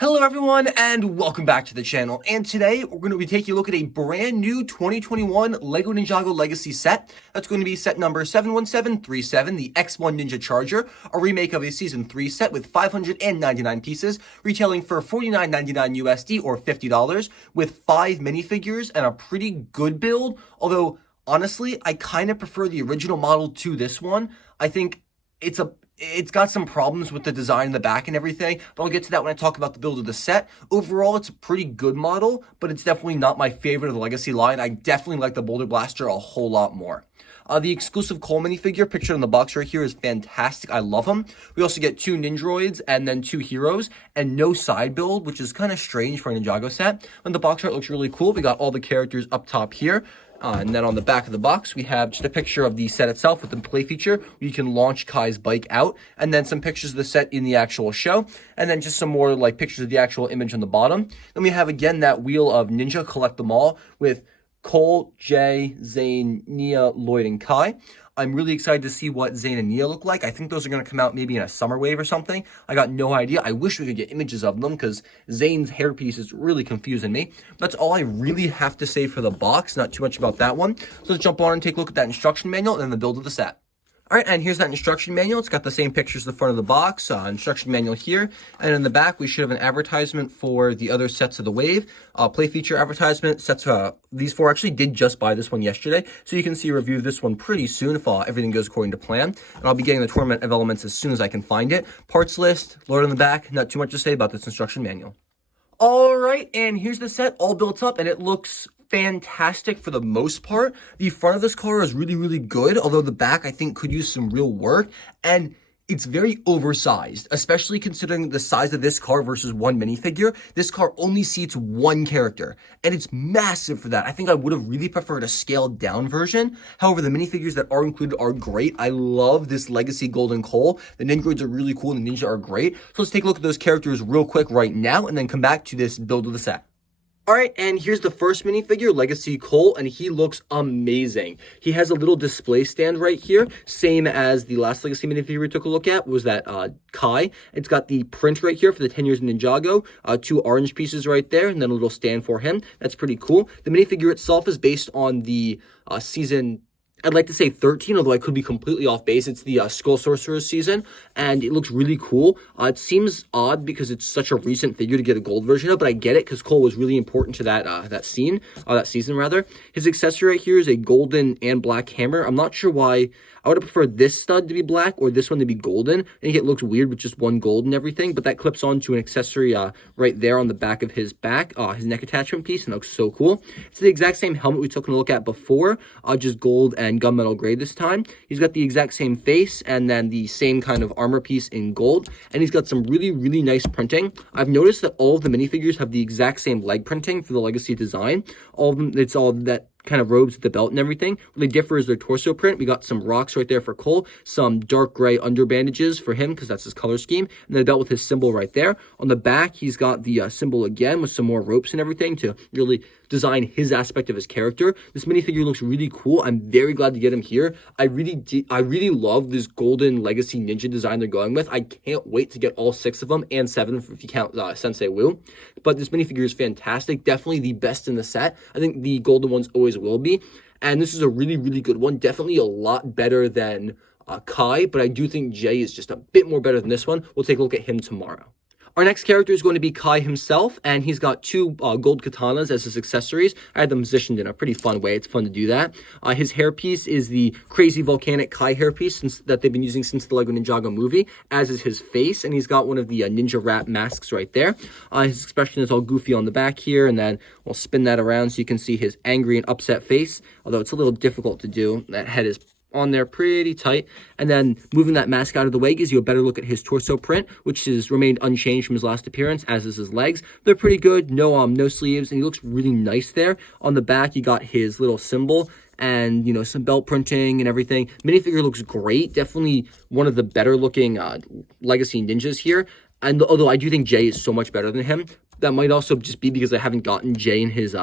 Hello everyone and welcome back to the channel, and today we're going to be taking a look at a brand new 2021 LEGO Ninjago Legacy set. That's going to be set number 71737, the X-1 Ninja Charger, a remake of a Season 3 set with 599 pieces, retailing for $49.99 USD or $50, with 5 minifigures and a pretty good build, although honestly, I kind of prefer the original model to this one. I think it's got some problems with the design in the back and everything, but I'll get to that when I talk about the build of the set. Overall, it's a pretty good model, but it's definitely not my favorite of the Legacy line. I definitely like the Boulder Blaster a whole lot more. The exclusive Cole minifigure pictured in the box right here is fantastic. I love him. We also get 2 Mindroids and then 2 heroes and no side build, which is kind of strange for a Ninjago set. And the box art looks really cool. We got all the characters up top here. And then on the back of the box, we have just a picture of the set itself with the play feature, where you can launch Kai's bike out, and then some pictures of the set in the actual show, and then just some more like pictures of the actual image on the bottom. Then we have again that wheel of Ninja, collect them all, with Cole, Jay, Zane, Nia, Lloyd, and Kai. I'm really excited to see what Zane and Nia look like. I think those are going to come out maybe in a summer wave or something. I got no idea. I wish we could get images of them because Zane's hairpiece is really confusing me. That's all I really have to say for the box. Not too much about that one. So let's jump on and take a look at that instruction manual and then the build of the set. All right, and here's that instruction manual. It's got the same pictures at the front of the box, instruction manual here. And in the back, we should have an advertisement for the other sets of the wave. Play feature advertisement. Sets, these 4 actually did just buy this one yesterday. So you can see a review of this one pretty soon if everything goes according to plan. And I'll be getting the tournament of elements as soon as I can find it. Parts list, load on the back. Not too much to say about this instruction manual. All right, and here's the set all built up, and it looks fantastic for the most part. The front of this car is really, really good, although the back, I think, could use some real work, and it's very oversized, especially considering the size of this car versus one minifigure. This car only seats 1 character, and it's massive for that. I think I would have really preferred a scaled down version. However, the minifigures that are included are great. I love this Legacy Golden Cole. The Mindroids are really cool, and the Ninja are great. So let's take a look at those characters real quick right now, and then come back to this build of the set. All right, and here's the first minifigure, Legacy Cole, and he looks amazing. He has a little display stand right here, same as the last Legacy minifigure we took a look at, was that Kai. It's got the print right here for the 10 years of Ninjago, 2 orange pieces right there, and then a little stand for him. That's pretty cool. The minifigure itself is based on the season, I'd like to say 13, although I could be completely off base. It's the Skull Sorcerer's season, and it looks really cool. It seems odd because it's such a recent figure to get a gold version of, but I get it because Cole was really important to that season rather. His accessory right here is a golden and black hammer. I'm not sure why. I would have preferred this stud to be black or this one to be golden. I think it looks weird with just 1 gold and everything, but that clips onto an accessory right there on the back of his his neck attachment piece, and it looks so cool. It's the exact same helmet we took a look at before, just gold and gunmetal gray this time. He's got the exact same face and then the same kind of armor piece in gold, and he's got some really, really nice printing. I've noticed that all of the minifigures have the exact same leg printing for the Legacy design. All of them, it's all that kind of robes with the belt and everything. What they differ is their torso print. We got some rocks right there for Cole, some dark gray under bandages for him because that's his color scheme, and then a belt with his symbol right there. On the back, he's got the symbol again with some more ropes and everything to really design his aspect of his character. This minifigure looks really cool. I'm very glad to get him here. I really love this golden Legacy Ninja design they're going with. I can't wait to get all 6 of them, and 7 if you count Sensei Wu. But this minifigure is fantastic. Definitely the best in the set. I think the golden ones always will be. And this is a really, really good one. Definitely a lot better than Kai, but I do think Jay is just a bit more better than this one. We'll take a look at him tomorrow. Our next character is going to be Kai himself, and he's got 2 gold katanas as his accessories. I had them positioned in a pretty fun way. It's fun to do that. His hairpiece is the crazy volcanic Kai hairpiece that they've been using since the LEGO Ninjago movie, as is his face, and he's got one of the ninja rat masks right there. His expression is all goofy on the back here, and then we'll spin that around so you can see his angry and upset face, although it's a little difficult to do. That head is on there pretty tight, and then moving that mask out of the way gives you a better look at his torso print, which has remained unchanged from his last appearance, as is his legs. They're pretty good. No sleeves, and he looks really nice there. On the back, you got his little symbol and, you know, some belt printing and everything. Minifigure looks great. Definitely one of the better looking Legacy ninjas here. And although I do think Jay is so much better than him, that might also just be because I haven't gotten Jay in his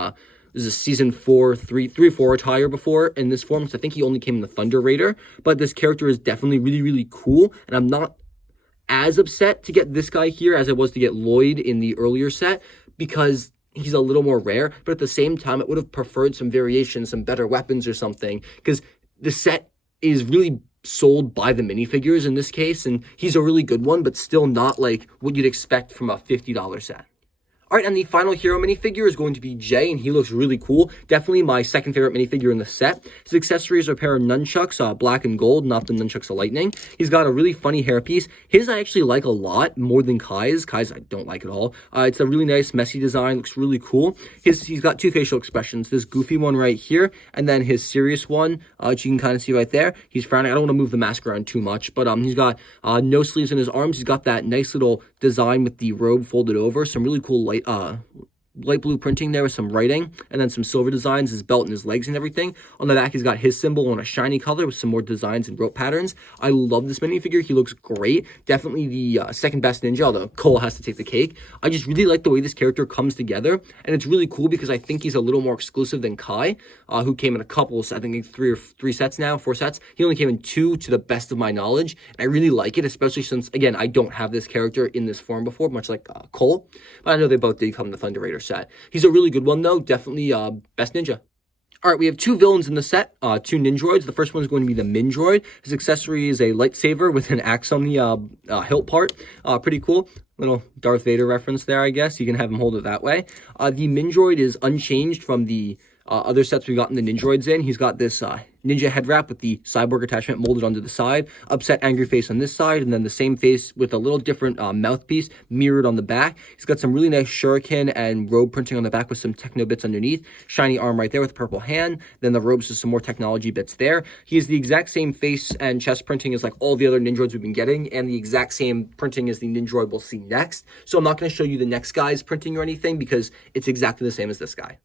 this is a season 4 attire before in this form, so I think he only came in the Thunder Raider. But this character is definitely really, really cool, and I'm not as upset to get this guy here as I was to get Lloyd in the earlier set, because he's a little more rare, but at the same time, I would have preferred some variations, some better weapons or something, because the set is really sold by the minifigures in this case, and he's a really good one, but still not like what you'd expect from a $50 set. All right, and the final hero minifigure is going to be Jay, and he looks really cool. Definitely my second favorite minifigure in the set. His accessories are a pair of nunchucks, black and gold, not the nunchucks of lightning. He's got a really funny hairpiece. His I actually like a lot, more than Kai's. Kai's I don't like at all. It's a really nice, messy design, looks really cool. He's got two facial expressions, this goofy one right here, and then his serious one, which you can kind of see right there. He's frowning. I don't want to move the mask around too much, but he's got no sleeves in his arms. He's got that nice little design with the robe folded over, some really cool light blue printing there with some writing, and then some silver designs, his belt and his legs and everything. On the back, he's got his symbol on a shiny color with some more designs and rope patterns. I love this minifigure. He looks great. Definitely the second best ninja, although Cole has to take the cake. I just really like the way this character comes together, and it's really cool because I think he's a little more exclusive than Kai, who came in a couple, I think four sets. He only came in two, to the best of my knowledge, and I really like it, especially since, again, I don't have this character in this form before, much like Cole, but I know they both did come in the Thunder Raider set. He's a really good one, though. Definitely best ninja. All right, we have two villains in the set, two Mindroids. The first one is going to be the Mindroid. His accessory is a lightsaber with an axe on the hilt part. Pretty cool. Little Darth Vader reference there, I guess. You can have him hold it that way. The Mindroid is unchanged from the other sets we've gotten the Mindroids in. He's got this ninja head wrap with the cyborg attachment molded onto the side, upset angry face on this side, and then the same face with a little different mouthpiece mirrored on the back. He's got some really nice shuriken and robe printing on the back with some techno bits underneath. Shiny arm right there with a purple hand. Then the robes with some more technology bits there. He has the exact same face and chest printing as like all the other Mindroids we've been getting, and the exact same printing as the Mindroid we'll see next. So I'm not going to show you the next guy's printing or anything because it's exactly the same as this guy.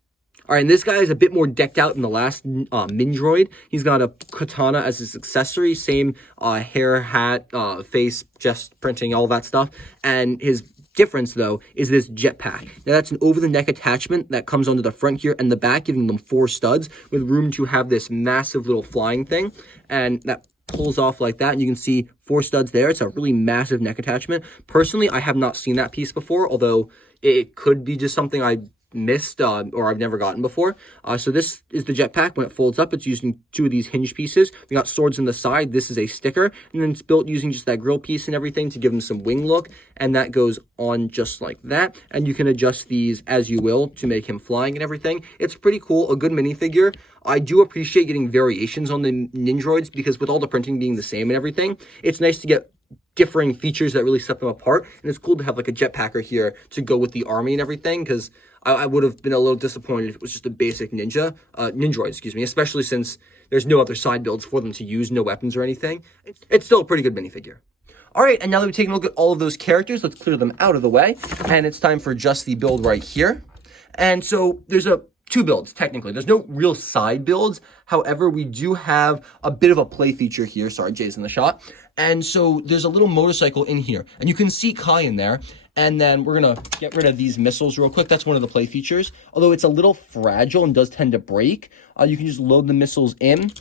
All right, and this guy is a bit more decked out than the last Mindroid. He's got a katana as his accessory, same hair, hat, face, chest printing, all that stuff. And his difference, though, is this jetpack. Now, that's an over-the-neck attachment that comes onto the front here and the back, giving them 4 studs with room to have this massive little flying thing. And that pulls off like that, and you can see 4 studs there. It's a really massive neck attachment. Personally, I have not seen that piece before, although it could be just something I missed or I've never gotten before. So this is the jetpack. When it folds up, it's using 2 of these hinge pieces. We got swords in the side. This is a sticker, and then it's built using just that grill piece and everything to give them some wing look, and that goes on just like that. And you can adjust these as you will to make him flying and everything. It's pretty cool, a good minifigure. I do appreciate getting variations on the Mindroids because with all the printing being the same and everything, it's nice to get differing features that really set them apart, and it's cool to have like a jetpacker here to go with the army and everything, because I would have been a little disappointed if it was just a basic Mindroid, excuse me, especially since there's no other side builds for them to use, no weapons or anything. It's still a pretty good minifigure. All right, and now that we've taken a look at all of those characters, let's clear them out of the way, and it's time for just the build right here. And so there's 2 builds, technically. There's no real side builds. However, we do have a bit of a play feature here. Sorry, Jay's in the shot. And so there's a little motorcycle in here, and you can see Kai in there. And then we're going to get rid of these missiles real quick. That's one of the play features. Although it's a little fragile and does tend to break, you can just load the missiles in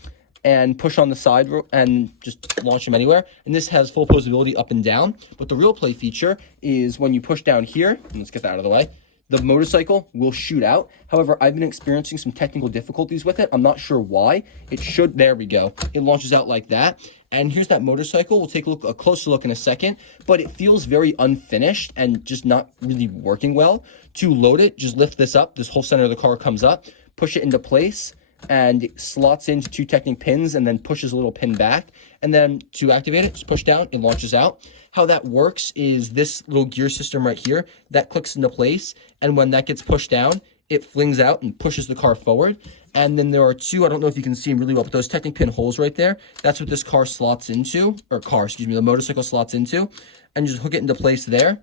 and push on the side and just launch them anywhere. And this has full posability up and down. But the real play feature is when you push down here, and let's get that out of the way, the motorcycle will shoot out. However, I've been experiencing some technical difficulties with it. I'm not sure why. There we go. It launches out like that. And here's that motorcycle. We'll take a closer look in a second, but it feels very unfinished and just not really working well. To load it, just lift this up. This whole center of the car comes up, push it into place, and it slots into 2 Technic pins and then pushes a little pin back. And then to activate it, just push down, it launches out. How that works is this little gear system right here, that clicks into place. And when that gets pushed down, it flings out and pushes the car forward. And then there are 2, I don't know if you can see them really well, but those Technic pin holes right there, that's what this car slots into, the motorcycle slots into. And just hook it into place there.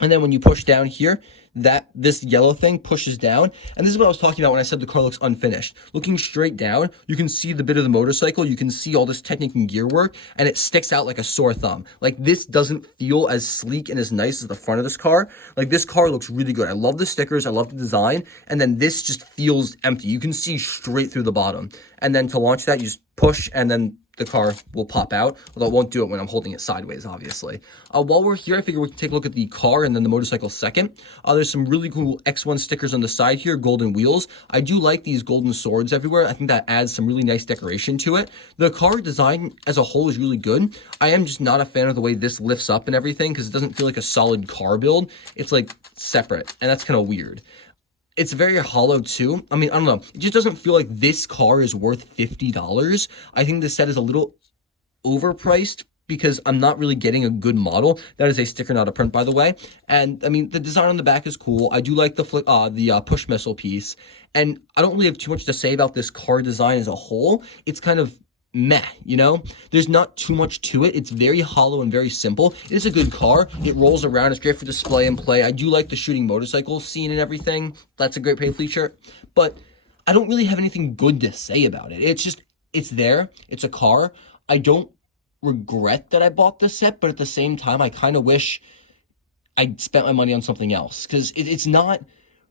And then when you push down here, this yellow thing pushes down. And this is what I was talking about when I said the car looks unfinished. Looking straight down, you can see the bit of the motorcycle. You can see all this Technic and gear work, and it sticks out like a sore thumb. Like, this doesn't feel as sleek and as nice as the front of this car. Like, this car looks really good. I love the stickers. I love the design. And then this just feels empty. You can see straight through the bottom. And then to launch that, you just push, and then the car will pop out, although it won't do it when I'm holding it sideways, obviously. While we're here, I figure we can take a look at the car and then the motorcycle second. There's some really cool X-1 stickers on the side here, golden wheels. I do like these golden swords everywhere. I think that adds some really nice decoration to it. The car design as a whole is really good. I am just not a fan of the way this lifts up and everything because it doesn't feel like a solid car build. It's like separate, and that's kind of weird. It's very hollow too. I mean, I don't know. It just doesn't feel like this car is worth $50. I think this set is a little overpriced because I'm not really getting a good model. That is a sticker, not a print, by the way. And I mean, the design on the back is cool. I do like the push missile piece. And I don't really have too much to say about this car design as a whole. It's kind of meh, you know? There's not too much to it. It's very hollow and very simple. It is a good car. It rolls around. It's great for display and play. I do like the shooting motorcycle scene and everything. That's a great play feature. But I don't really have anything good to say about it. It's just, it's there. It's a car. I don't regret that I bought this set, but at the same time, I kind of wish I'd spent my money on something else. Because it's not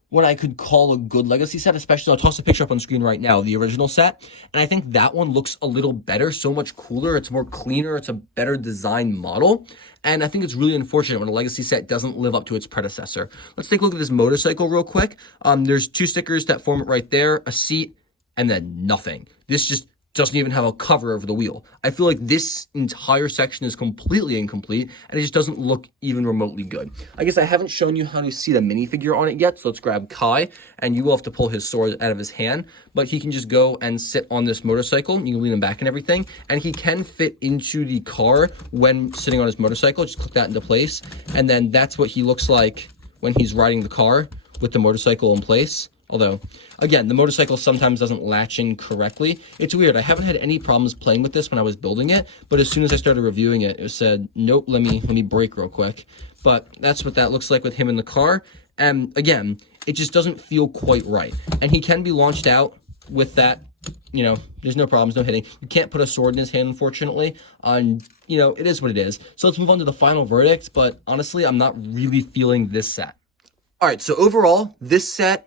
what I could call a good Legacy set, especially, I'll toss a picture up on screen right now, the original set, and I think that one looks a little better, so much cooler, it's more cleaner, it's a better design model, and I think it's really unfortunate when a Legacy set doesn't live up to its predecessor. Let's take a look at this motorcycle real quick. There's two stickers that form it right there, a seat, and then nothing. This just doesn't even have a cover over the wheel. I feel like this entire section is completely incomplete, and it just doesn't look even remotely good. I guess I haven't shown you how to see the minifigure on it yet, so let's grab Kai, and you will have to pull his sword out of his hand, but he can just go and sit on this motorcycle. You can lean him back and everything, and he can fit into the car when sitting on his motorcycle. Just click that into place, and then that's what he looks like when he's riding the car with the motorcycle in place. Although, again, the motorcycle sometimes doesn't latch in correctly. It's weird. I haven't had any problems playing with this when I was building it, but as soon as I started reviewing it, it said, nope, let me break real quick. But that's what that looks like with him in the car. And again, it just doesn't feel quite right. And he can be launched out with that. You know, there's no problems, no hitting. You can't put a sword in his hand, unfortunately. You know, it is what it is. So let's move on to the final verdict. But honestly, I'm not really feeling this set. All right, so overall, this set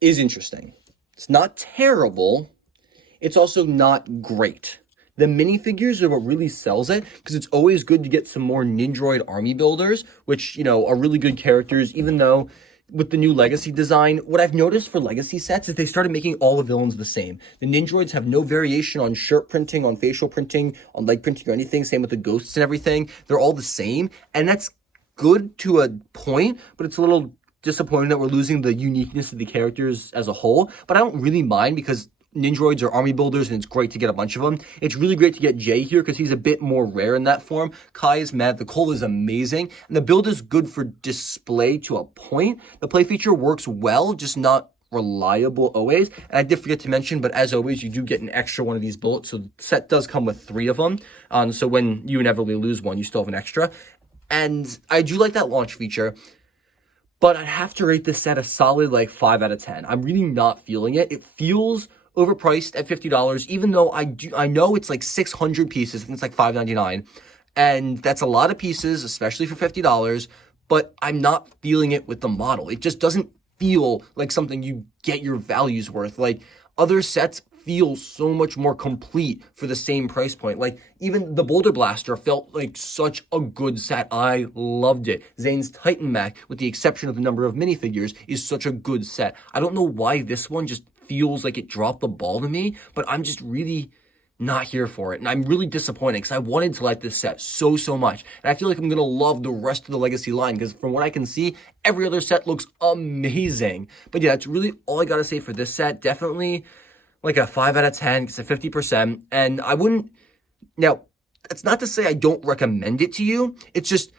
is interesting. It's not terrible. It's also not great. The minifigures are what really sells it, because it's always good to get some more Mindroid army builders, which, you know, are really good characters, even though with the new Legacy design, what I've noticed for Legacy sets is they started making all the villains the same. The Mindroids have no variation on shirt printing, on facial printing, on leg printing or anything. Same with the ghosts and everything. They're all the same, and that's good to a point, but it's a little disappointing that we're losing the uniqueness of the characters as a whole, but I don't really mind because Mindroids are army builders and it's great to get a bunch of them. It's really great to get Jay here because he's a bit more rare in that form. Kai is mad. The Cole is amazing, and the build is good for display to a point. The play feature works well, just not reliable always. And I did forget to mention, but as always, you do get an extra one of these bullets, so the set does come with 3 of them. So when you inevitably lose one, you still have an extra. And I do like that launch feature, but I'd have to rate this set a solid, like, 5 out of 10. I'm really not feeling it. It feels overpriced at $50, even though I know it's like 600 pieces. I think it's like $5.99. And that's a lot of pieces, especially for $50, but I'm not feeling it with the model. It just doesn't feel like something you get your value's worth. Like, other sets feel so much more complete for the same price point. Like, even the Boulder Blaster felt like such a good set. I loved it. Zane's Titan Mech, with the exception of the number of minifigures, is such a good set. I don't know why this one just feels like it dropped the ball to me, but I'm just really not here for it. And I'm really disappointed because I wanted to like this set so much. And I feel like I'm going to love the rest of the Legacy line because from what I can see, every other set looks amazing. But yeah, that's really all I got to say for this set. Definitely like a 5 out of 10, it's a 50%. And I wouldn't, now, that's not to say I don't recommend it to you. It's just,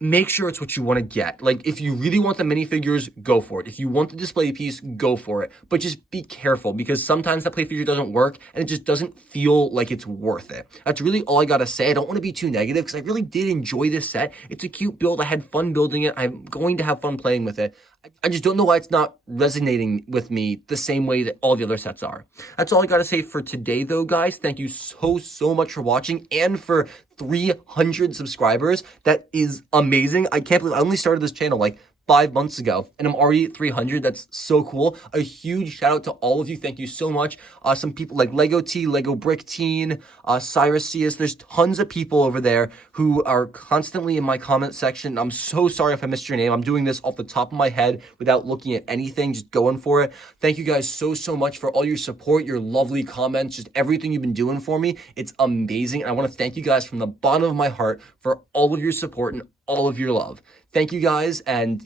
make sure it's what you want to get. Like, if you really want the minifigures, go for it. If you want the display piece, go for it. But just be careful, because sometimes that play figure doesn't work, and it just doesn't feel like it's worth it. That's really all I gotta say. I don't want to be too negative, because I really did enjoy this set. It's a cute build. I had fun building it. I'm going to have fun playing with it. I just don't know why it's not resonating with me the same way that all the other sets are. That's all I gotta say for today, though, guys. Thank you so much for watching, and for 300 subscribers. That is amazing. I can't believe I only started this channel like 5 months ago, and I'm already at 300. That's so cool. A huge shout out to all of you. Thank you so much. Some people like Lego T, Lego Brick Teen, Cyrus Cius. There's tons of people over there who are constantly in my comment section. I'm so sorry if I missed your name. I'm doing this off the top of my head without looking at anything, just going for it. Thank you guys so much for all your support, your lovely comments, just everything you've been doing for me. It's amazing. And I want to thank you guys from the bottom of my heart for all of your support and all of your love. Thank you guys, and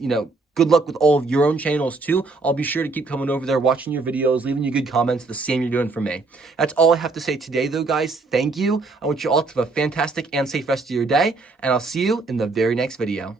good luck with all of your own channels too. I'll be sure to keep coming over there, watching your videos, leaving you good comments, the same you're doing for me. That's all I have to say today though, guys. Thank you. I want you all to have a fantastic and safe rest of your day, and I'll see you in the very next video.